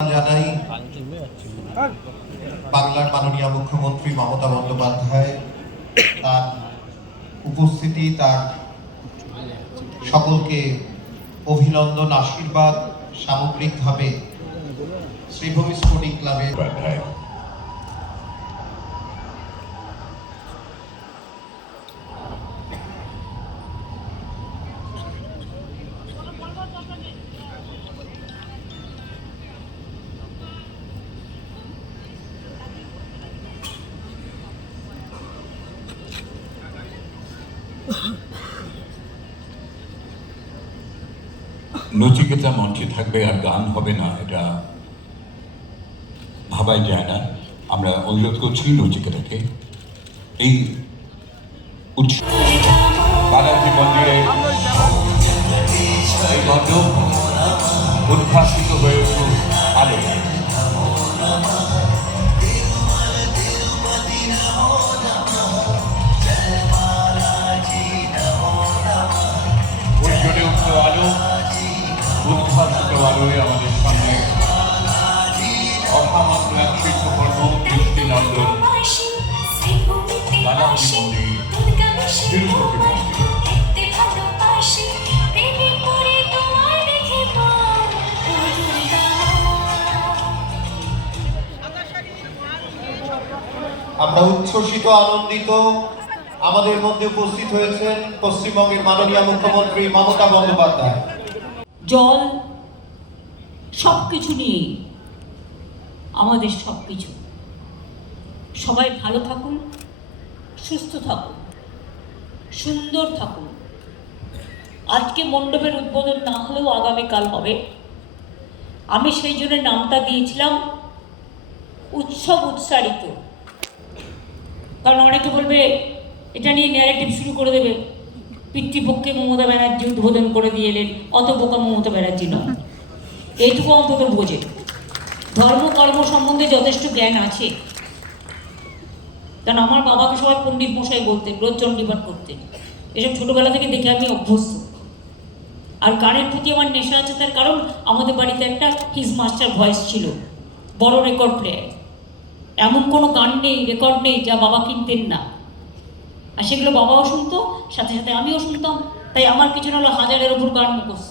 জানাই, বাংলার মাননীয় মুখ্যমন্ত্রী মমতা বন্দ্যোপাধ্যায় তার উপস্থিতি, তার সকলকে অভিনন্দন, আশীর্বাদ সামগ্রিকভাবে শ্রীভূমি স্পোর্টিং ক্লাবের নচিকেতা মঞ্চে থাকবে আর গান হবে না, এটা ভাবাই যায় না। আমরা অনুরোধ করছি নচিকেতাকে, এই আমরা উচ্ছ্বসিত আনন্দিত আমাদের মধ্যে উপস্থিত হয়েছেন পশ্চিমবঙ্গের মাননীয় মুখ্যমন্ত্রী মমতা বন্দ্যোপাধ্যায়। জল সব কিছু নিয়ে আমাদের সব কিছু সবাই ভালো থাকুন সুস্থ থাকুন, সুন্দর থাকুন। আজকে মণ্ডপের উদ্বোধন না হলেও আগামীকাল হবে। আমি সেই জন্য নামটা দিয়েছিলাম, উৎসব উৎসারিত। কারণ অনেকে বলবে, এটা নিয়ে ন্যারেটিভ শুরু করে দেবে। পিতৃপক্ষে মমতা ব্যানার্জি উদ্বোধন করে দিয়ে এলেন, অত বোকা মমতা ব্যানার্জি নয়। এইটুকু অন্তত বোঝে। ধর্ম, কর্ম সম্বন্ধে যথেষ্ট জ্ঞান আছে। কারণ আমার বাবাকে সবাই পণ্ডিত মশাই বলতেন রোজ চণ্ডীপাঠ করতেন। এসব ছোটোবেলা থেকে দেখে আমি অভ্যস্ত। আর গানের প্রতি আমার নেশা আছে, তার কারণ আমাদের বাড়িতে একটা হিজ মাস্টার ভয়েস ছিল, বড় রেকর্ড প্লেয়ার এমন কোনো গান নেই রেকর্ড নেই যা বাবা কিনতেন না। আর সেগুলো বাবাও শুনতো, সাথে সাথে আমিও শুনতাম। তাই আমার কিছু হলো হাজারের ওপর গান মুখস্থ।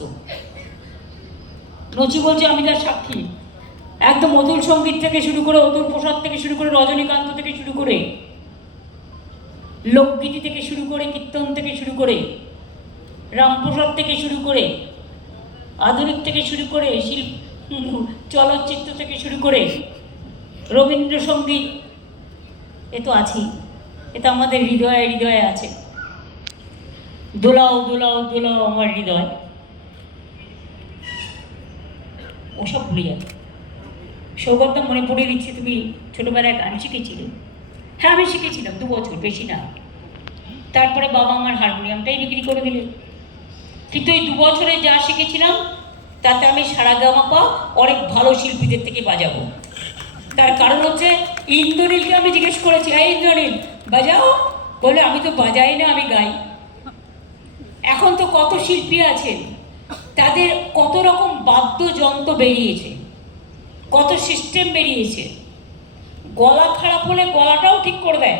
নচি বলছে, আমি তার সাক্ষী। একদম অতুল সংগীত থেকে শুরু করে অতুল প্রসাদ থেকে শুরু করে রজনীকান্ত থেকে শুরু করে লোকগীতি থেকে শুরু করে, কীর্তন থেকে শুরু করে, রামপ্রসাদ থেকে শুরু করে, আধুনিক থেকে শুরু করে, শিল্প চলচ্চিত্র থেকে শুরু করে, রবীন্দ্রসঙ্গীত, এ তো আছেই। এ তো আমাদের হৃদয়ে হৃদয়ে আছে। দোলাও দোলাও দোলাও আমার হৃদয়। ওসব ভুলে যাবে। সৌগত মনে পড়ে দিচ্ছে, তুমি ছোটোবেলায় গান শিখেছিলে। হ্যাঁ আমি শিখেছিলাম, দু বছর, বেশি না। তারপরে বাবা আমার হারমোনিয়ামটাই বিক্রি করে দিলেন। কিন্তু এই দু বছরে যা শিখেছিলাম, তাতে আমি সারা গামাপা অনেক ভালো শিল্পীদের থেকে বাজাবো। তার কারণ হচ্ছে, ইন্দ্রনীলকে আমি জিজ্ঞেস করেছি হ্যাঁ ইন্দ্রনীল, বাজাও? বলে, আমি তো বাজাই না, আমি গাই। এখন তো কত শিল্পী আছেন, তাদের কত রকম বাদ্যযন্ত্র বেরিয়েছে, কত সিস্টেম বেরিয়েছে। গলা খারাপ হলে গলাটাও ঠিক করে দেয়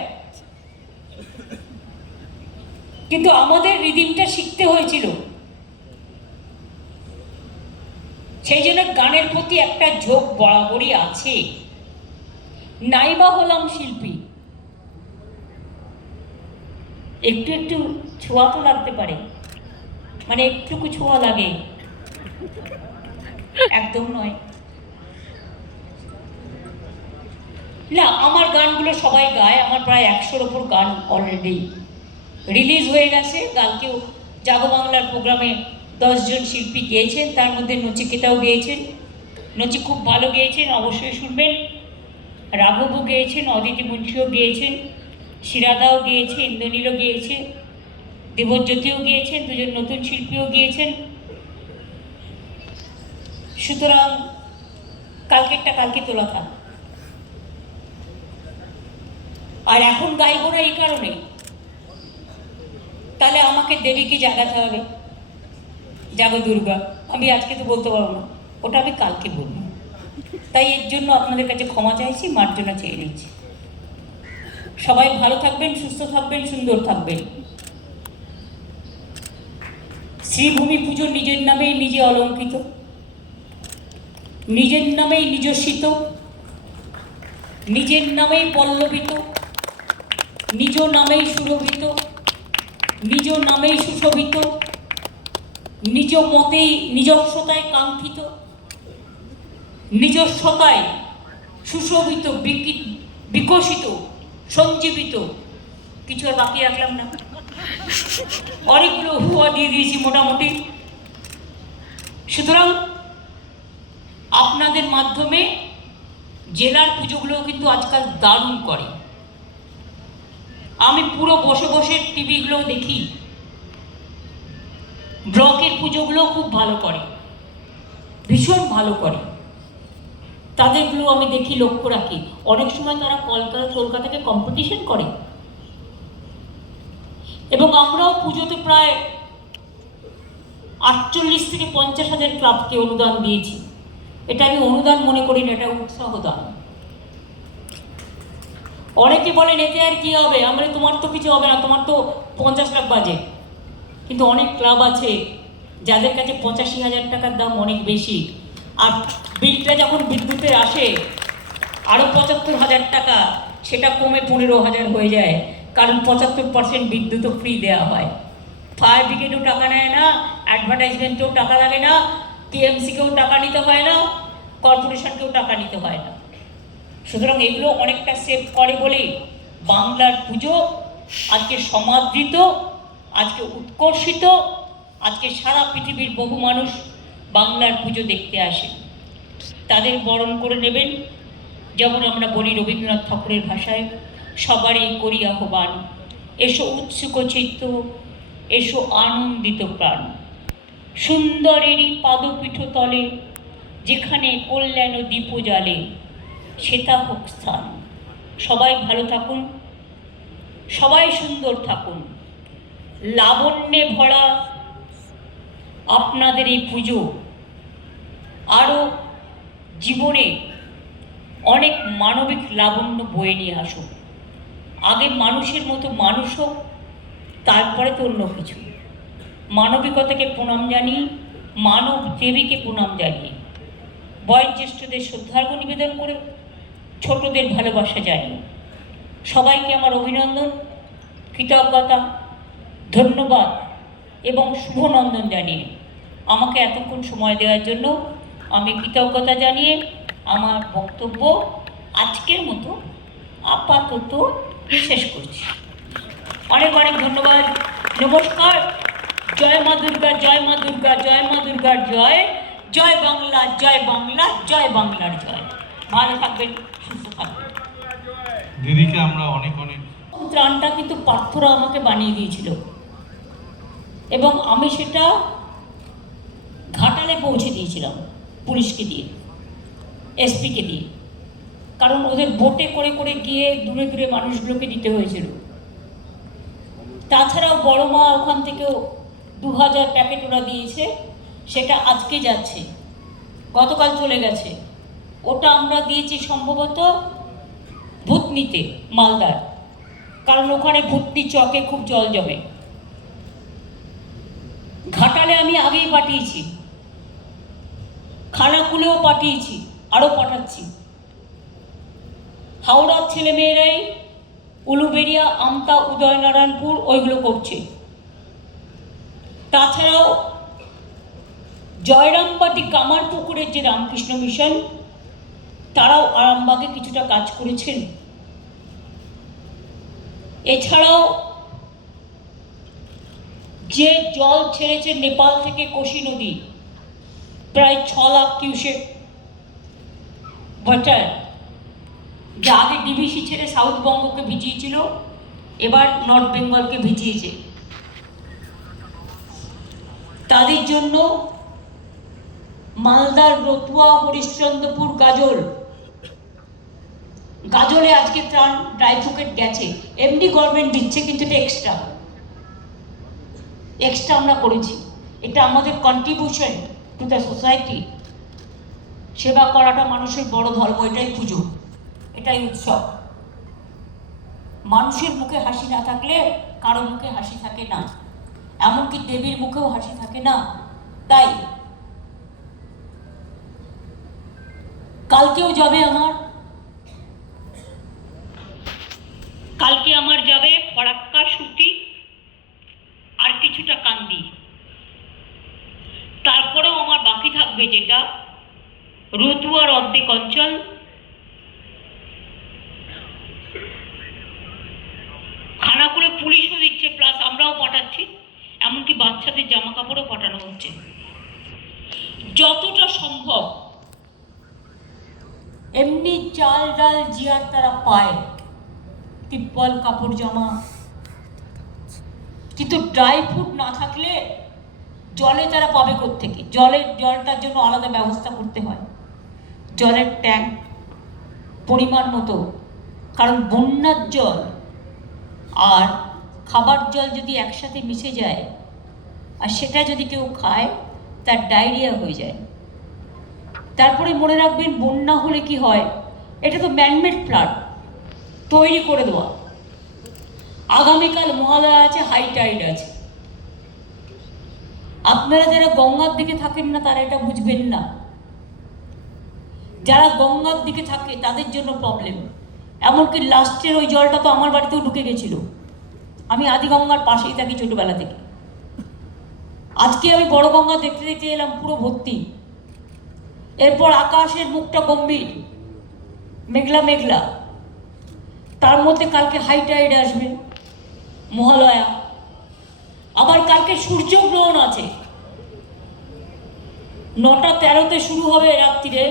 কিন্তু আমাদের রিদিমটা শিখতে হয়েছিল। সেই জন্য গানের প্রতি একটা ঝোঁক বরাবরই আছে। নাইবা হলাম শিল্পী। একটু একটু ছোঁয়া তো লাগতে পারে। মানে একটুকু ছোঁয়া লাগে। একদম নয়। না, আমার গানগুলো সবাই গায়, আমার প্রায় একশোর ওপর গান অলরেডি রিলিজ হয়ে গেছে। কালকেও জাগো বাংলার প্রোগ্রামে দশজন শিল্পী গেয়েছেন, তার মধ্যে নচিকেতাও গেয়েছেন। নচি খুব ভালো গেয়েছেন, অবশ্যই শুনবেন। রাঘবও গেয়েছেন, অদিতি মুন্সিও গেয়েছেন, শিরাদাও গেয়েছে, ইন্দ্রনীলও গিয়েছে, দেবজ্যোতিও গিয়েছেন, দুজন নতুন শিল্পীও গিয়েছেন। সুতরাং কালকেরটা কালকে তোলা থাক। আর এখন গাইব না এই কারণে। তাহলে আমাকে দেবীকে জাগাতে হবে? জাগো দুর্গা, আমি আজকে তো বলতে পারব না। ওটা আমি কালকে বলব। তাই এর জন্য আপনাদের কাছে ক্ষমা চাইছি, মার্জনা চেয়ে নিচ্ছি সবাই ভালো থাকবেন, সুস্থ থাকবেন, সুন্দর থাকবেন। শ্রীভূমি পুজো নিজের নামেই নিজে অলঙ্কিত। নিজের নামেই নিজস্বিত। নিজের নামেই পল্লবিত। নিজ নামেই সুরভিত, নিজ নামেই সুশোভিত, নিজ মতেই নিজস্বতায় কাঙ্ক্ষিত, নিজস্বতায় সুশোভিত বিকশিত, সঞ্জীবিত। কিছু আর বাকি রাখলাম না। অনেকগুলো হুয়া দিয়ে দিয়েছি মোটামুটি। সুতরাং আপনাদের মাধ্যমে জেলার পুজোগুলো কিন্তু আজকাল দারুণ করে। আমি পুরো বসে বসে টিভিগুলো দেখি। ব্লকের পুজোগুলো খুব ভালো করে। ভীষণ ভালো করে। তাদেরগুলো আমি দেখি লক্ষ্য রাখি। অনেক সময় তারা কলকাতা, কলকাতাকে কম্পিটিশন করে। এবং আমরাও পুজোতে প্রায় আটচল্লিশ থেকে পঞ্চাশ হাজার ক্লাবকে অনুদান দিয়েছি। এটা আমি অনুদান মনে করি না, এটা উৎসাহ দান। অনেকে বলেন, এতে আর কি হবে? আমরা তোমার তো কিছু হবে না, তোমার তো পঞ্চাশ লাখ বাজেট কিন্তু অনেক ক্লাব আছে যাদের কাছে পঁচাশি হাজার টাকার দাম অনেক বেশি। আর বিলটা যখন বিদ্যুতের আসে আরও পঁচাত্তর হাজার টাকা, সেটা কমে পনেরো হাজার হয়ে যায়। কারণ পঁচাত্তর পার্সেন্ট বিদ্যুৎও ফ্রি দেওয়া হয়। ফায়ার ব্রিগেডও টাকা নেয় না অ্যাডভার্টাইজমেন্টেও টাকা লাগে না টিএমসিকেও টাকা নিতে হয় না কর্পোরেশনকেও টাকা নিতে হয় না। সুতরাং এগুলো অনেকটা সেভ করে বলেই বাংলার পুজো, আজকে সমাদৃত, আজকে উৎকর্ষিত, আজকে সারা পৃথিবীর বহু মানুষ বাংলার পুজো দেখতে আসে। তাদের বরণ করে নেবেন। যেমন আমরা বলি রবীন্দ্রনাথ ঠাকুরের ভাষায়, সবারই করি আহ্বান, এসো উৎসুক চিত্ত, এসো আনন্দিত প্রাণ। সুন্দরেরই পাদপীঠ তলে, যেখানে কল্যাণ দীপ জ্বালে সেটা হোক স্থান। সবাই ভালো থাকুন, সবাই সুন্দর থাকুন। লাবণ্যে ভরা আপনাদের এই পুজো আরও জীবনে অনেক মানবিক লাবণ্য বয়ে নিয়ে আসুক। আগে মানুষের মতো মানুষ হোক, তারপরে তো অন্য কিছু। মানবিকতাকে প্রণাম জানিয়ে মানব দেবীকে প্রণাম জানিয়ে। বয়োজ্যেষ্ঠদের শ্রদ্ধার্ঘ্য নিবেদন করে ছোটদের ভালোবাসা জানি। সবাইকে আমার অভিনন্দন, কৃতজ্ঞতা, ধন্যবাদ এবং শুভনন্দন জানিয়ে। আমাকে এতক্ষণ সময় দেওয়ার জন্য আমি কৃতজ্ঞতা জানিয়ে আমার বক্তব্য আজকের মতো আপাতত শেষ করছি। অনেক অনেক ধন্যবাদ। নমস্কার। জয় মা দুর্গা, জয় মা দুর্গা, জয় মা দুর্গার জয়। জয় বাংলা জয় বাংলা, জয় বাংলার জয়। ভালো থাকবেন। দিদিকে আমরা অনেক অনেক ত্রাণটা কিন্তু পার্থরা আমাকে বানিয়ে দিয়েছিল। এবং আমি সেটা ঘাটালে পৌঁছে দিয়েছিলাম পুলিশকে দিয়ে, এসপিকে দিয়ে। কারণ ওদের বোটে করে করে গিয়ে দূরে দূরে মানুষগুলোকে দিতে হয়েছিল। তাছাড়াও বড় মা ওখান থেকেও দু হাজার প্যাকেট ওরা দিয়েছে, সেটা আজকে যাচ্ছে, গতকাল চলে গেছে। ওটা আমরা দিয়েছি সম্ভবত ভূতনিতে, মালদার। কারণ ওখানে ভর্তি চকে খুব জল জমে। ঘাটালে আমি আগেই পাঠিয়েছি। খানাকুলেও পাঠিয়েছি, আরও পাঠাচ্ছি। হাওড়ার ছেলেমেয়েরাই উলুবেড়িয়া, আমতা, উদয়নারায়ণপুর ওইগুলো করছে। তাছাড়াও জয়রামবাটি কামারপুকুরের যে রামকৃষ্ণ মিশন, তারাও আরামবাগে কিছুটা কাজ করেছেন। এছাড়াও যে জল ছেড়েছে নেপাল থেকে কোশি নদী, প্রায় ছ লাখ কিউসেক ওয়াটার যা আগে ডিভিসি ছেড়ে সাউথ বঙ্গকে ভিজিয়েছিল, এবার নর্থ বেঙ্গলকে ভিজিয়েছে। তাদের জন্য মালদার রতুয়া হরিশ্চন্দ্রপুর গাজল গাজলে আজকে ত্রাণ ড্রাই ফ্রুকেট গেছে। এমনি গভর্নমেন্ট দিচ্ছে কিন্তু এটা এক্সট্রা এক্সট্রা আমরা করেছি। এটা আমাদের কন্ট্রিবিউশন টু দ্য সোসাইটি সেবা করাটা মানুষের বড় ধর্ম, এটাই পুজো। এটাই উৎসব। মানুষের মুখে হাসি না থাকলে কারও মুখে হাসি থাকে না। এমনকি দেবীর মুখেও হাসি থাকে না। তাই কালকেও যাবে আমার কালকে আমার যাবে ফরাক্কা সুতি আর কিছুটা কান্দি তারপরেও আমার বাকি থাকবে যেটা রতুয়ার অর্ধেক অঞ্চল খানা করে পুলিশও দিচ্ছে প্লাস আমরাও পাঠাচ্ছি এমনকি বাচ্চাদের জামা কাপড়ও পাঠানো হচ্ছে যতটা সম্ভব, এমনি চাল ডাল জিয়ার তারা পায়। তিপ্পল কাপড় জামা। কিন্তু ড্রাই ফ্রুট না থাকলে জলে তারা পাবে থেকে জলের, জলটার জন্য আলাদা ব্যবস্থা করতে হয়। জলের ট্যাঙ্ক পরিমাণ মতো। কারণ বন্যার জল আর খাবার জল যদি একসাথে মিশে যায়, আর সেটা যদি কেউ খায় তার ডায়রিয়া হয়ে যায়। তারপরে মনে রাখবেন বন্যা হলে কি হয়? এটা তো ম্যানমেড ফ্লাড তৈরি করে দেওয়া। আগামীকাল মহালয়া আছে হাই টাইড আছে। আপনারা যারা গঙ্গার দিকে থাকেন না, তারা এটা বুঝবেন না। যারা গঙ্গার দিকে থাকে, তাদের জন্য প্রবলেম এমনকি লাস্টের ওই জলটা তো আমার বাড়িতেও ঢুকে গেছিল। আমি আদি গঙ্গার পাশেই থাকি ছোটোবেলা থেকে। আজকে আমি বড় গঙ্গা দেখতে দেখতে এলাম, পুরো ভর্তি। এরপর আকাশের মুখটা গম্ভীর, মেঘলা মেঘলা। তার মধ্যে কালকে হাই টাইড আসবে, মহালয়া। আবার কালকে সূর্যগ্রহণ আছে। নটা তেরোতে শুরু হবে রাত্রিরে,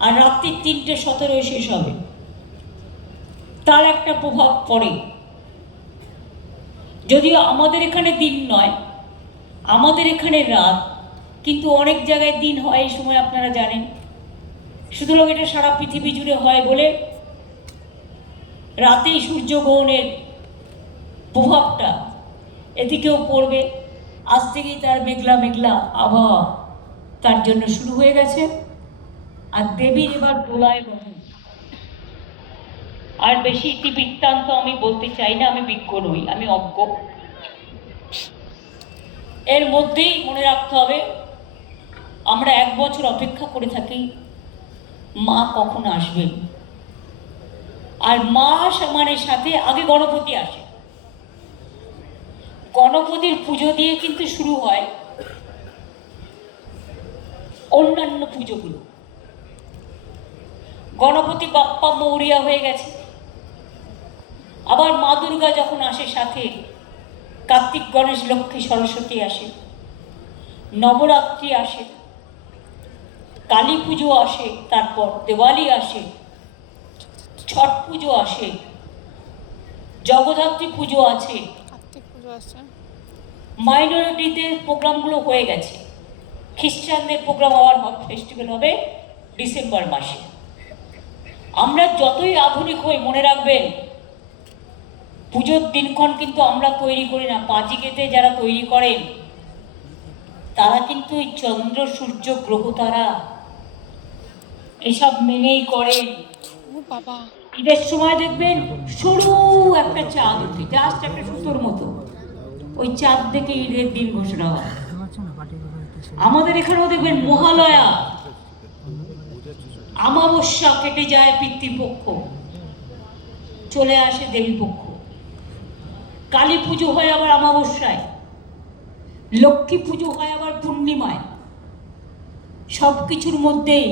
আর রাত্রির তিনটে সতেরোয় শেষ হবে। তার একটা প্রভাব পড়ে। যদিও আমাদের এখানে দিন নয় আমাদের এখানে রাত, কিন্তু অনেক জায়গায় দিন হয় এই সময় আপনারা জানেন। সুতরাং এটা সারা পৃথিবী জুড়ে হয় বলে রাতেই সূর্যগ্রহণের প্রভাবটা এদিকেও পড়বে। আজ থেকেই তার মেঘলা মেঘলা আবহাওয়া তার জন্য শুরু হয়ে গেছে। আর দেবীর এবার দোলায় বহু আর বেশি ইতিবৃত্তান্ত আমি বলতে চাই না, আমি বিজ্ঞ নই, আমি অজ্ঞ। এর মধ্যেই মনে রাখতে হবে, আমরা এক বছর অপেক্ষা করে থাকি, মা কখন আসবে? আর মা সমানের সাথে আগে গণপতি আসে। গণপতির পুজো দিয়ে কিন্তু শুরু হয় অন্যান্য পুজোগুলো। গণপতি বাপ্পা মৌরিয়া হয়ে গেছে। আবার মা দুর্গা যখন আসে সাথে কার্তিক গণেশ লক্ষ্মী সরস্বতী আসে নবরাত্রি আসে কালী পুজো আসে তারপর দেওয়ালি আসে ছট পুজো আসে জগদ্ধাত্রী পুজো আছে। মাইনরিটিদের প্রোগ্রামগুলো হয়ে গেছে। খ্রিস্টানদের প্রোগ্রাম আবার ফেস্টিভ্যাল হবে ডিসেম্বর মাসে। আমরা যতই আধুনিক হই মনে রাখবেন পুজোর দিনক্ষণ কিন্তু আমরা তৈরি করি না পাঁচিকেতে যারা তৈরি করেন তারা কিন্তু এই চন্দ্র সূর্য গ্রহ তারা এসব মেনেই করেন। ঈদের সময় দেখবেন সরু একটা চাঁদ ওঠে জাস্ট একটা সুতোর মতো। ওই চাঁদ দেখে ঈদের দিন ঘোষণা হয়। আমাদের এখানেও দেখবেন মহালয়া। আমাবস্যা কেটে যায় পিতৃপক্ষ। চলে আসে দেবীপক্ষ। কালী পুজো হয় আবার অমাবস্যায় লক্ষ্মী পুজো হয় আবার পূর্ণিমায়। সব কিছুর মধ্যেই